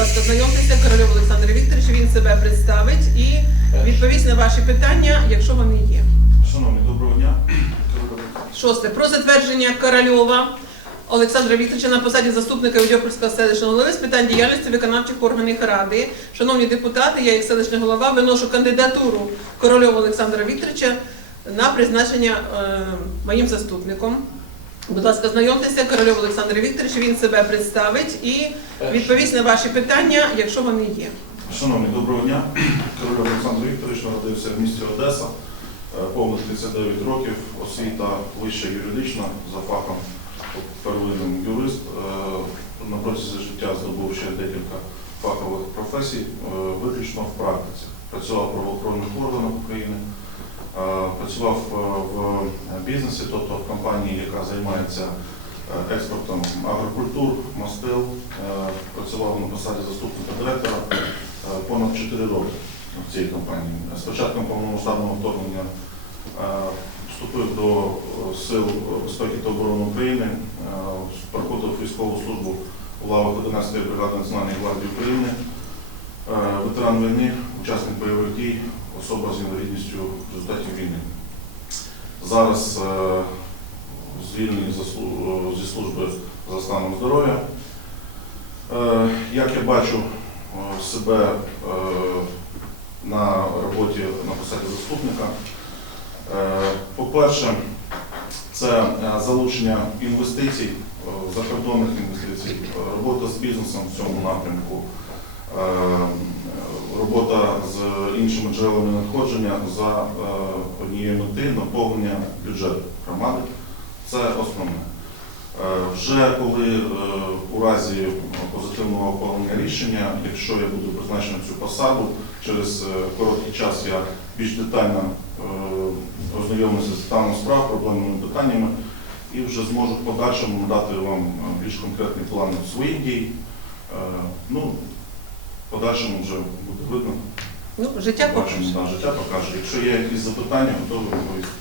ласка, знайомтеся, Корольов Олександр Вікторович, він себе представить і відповість на ваші питання, якщо вони є. Шановні, доброго дня. Шосте. Про затвердження Корольова Олександра Вікторовича на посаді заступника Відьопольського селищного голови з питань діяльності виконавчих органів Ради. Шановні депутати, я як селищний голова виношу кандидатуру Корольова Олександра Вікторовича на призначення е, моїм заступником. Будь ласка, знайомтеся, Корольов Олександр Вікторович, він себе представить і відповість на ваші питання, якщо вони є. Шановні, доброго дня. Корольов Олександр Вікторович народився в місті Одеса, е, повно 39 років, освіта вища юридична за фахом первинним юрист. Е, На протязі життя здобув ще декілька фахових професій, е, виключно в практиці. Працював в правоохоронних органах України, працював е, в бізнесі, тобто в компанії, яка займається е, експортом агрокультур, мастил. Е, Працював на посаді заступника директора е, понад 4 роки в цій компанії. З початком повномасштабного вторгнення е, вступив до е, Сил безпеки та оборони України, е, проходив військову службу у лавах 11-ї бригади Національної гвардії України, Е, ветеран війни, учасник бойових дій, особа з інвалідністю в результаті війни. Зараз е, звільнений за слу- зі служби за станом здоров'я. Е, Як я бачу е, себе е, на роботі на посаді заступника, Е, по-перше, це е, залучення інвестицій, е, закордонних інвестицій, е, робота з бізнесом в цьому напрямку, е, робота іншими джерелами надходження за е, однією мети наповнення бюджету громади. Це основне. Е, Вже коли е, у разі позитивного оформлення рішення, якщо я буду призначений цю посаду, через короткий час я більш детально ознайомлюся з станом справ, проблемними питаннями і вже зможу в подальшому дати вам більш конкретний план своїх дій. Ну, в подальшому вже буде видно. Ну, життя покаже. да, життя покаже. Якщо є якісь запитання, готовий відповісти.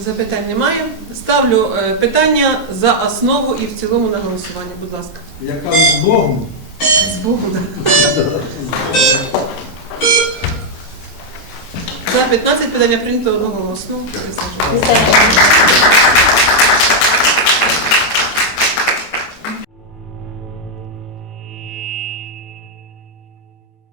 Запитань немає. Ставлю е, питання за основу і в цілому на голосування. Будь ласка. Яка з Богом? З Богом. За 15 питання прийнято одноголосно.